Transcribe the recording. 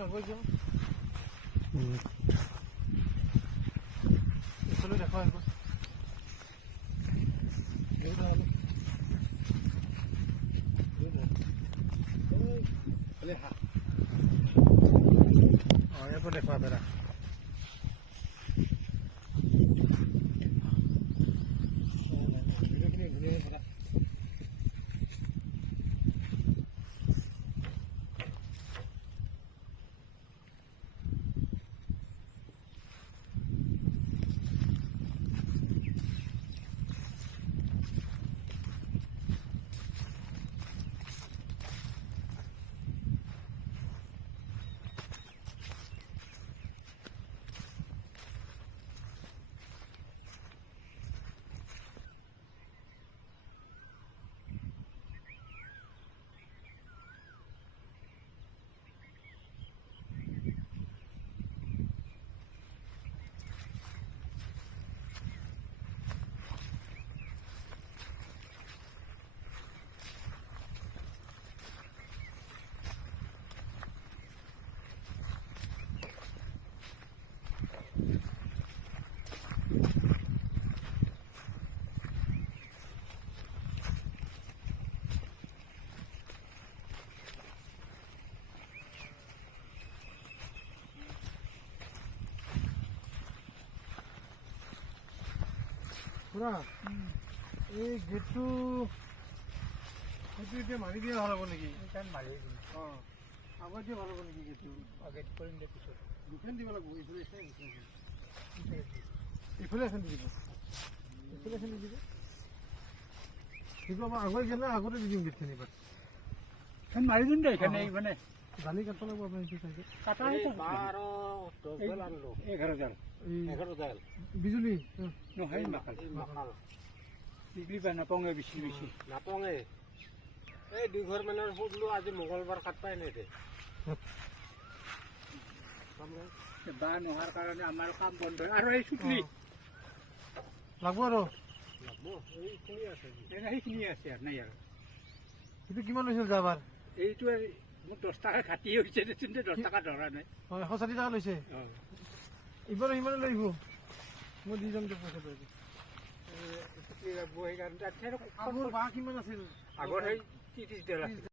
আগুৱাই যাওঁ এইফালে দেখা একবাৰ ইয়াৰ পৰা দেখুৱা বেৰা পুৰা এই গেটটো সেইটো এতিয়া মাৰি দিয়া ভাল হ'ব নেকি মাৰি দিম অঁ আগত দিয়ে ভাল হ'ব নেকি গেটটো গেট কৰিম দে পিছত দুখন দিব লাগিব এইফালে এইফালে এখন দি দিব এইফালে এখন দি দিব কিন্তু আমাৰ আগুৱাই গ'লে আগতে দি দিম গেটখিনি বাট এখন মাৰি দিম দে এইখানে মানে জালি কাটব লাগিব আপোনাৰ এইটো চাইডে কাটা 12 আনলো 11 বিজুলী নহয় মাকাল বিজুলী পাই নাপাওঁগে বেছি নাপাওঁগে এই দুই ঘৰ মানৰ সুধলো আজি মঙ্গলবাৰ কাট পাই নাই দে বা নোহাৰ কাৰণে আমাৰ কাম বন্ধ আৰু এই ছুটলি লাগব আৰু লাগব এইখিনি আছে সেইখিনি আছে আৰু নাই আৰু এইটো কিমান লৈছিল যাবাৰ এইটো মোক 10 টকা ঘাটি হৈছে 10 টকা ধৰা নাই হয় 60 টকা লৈছে এইবাৰ ইমানে লৈ আহিব মই দুজনকে পইচা পাই দিম আগৰ বা কিমান আছিল আগৰ সেই 30 আছিল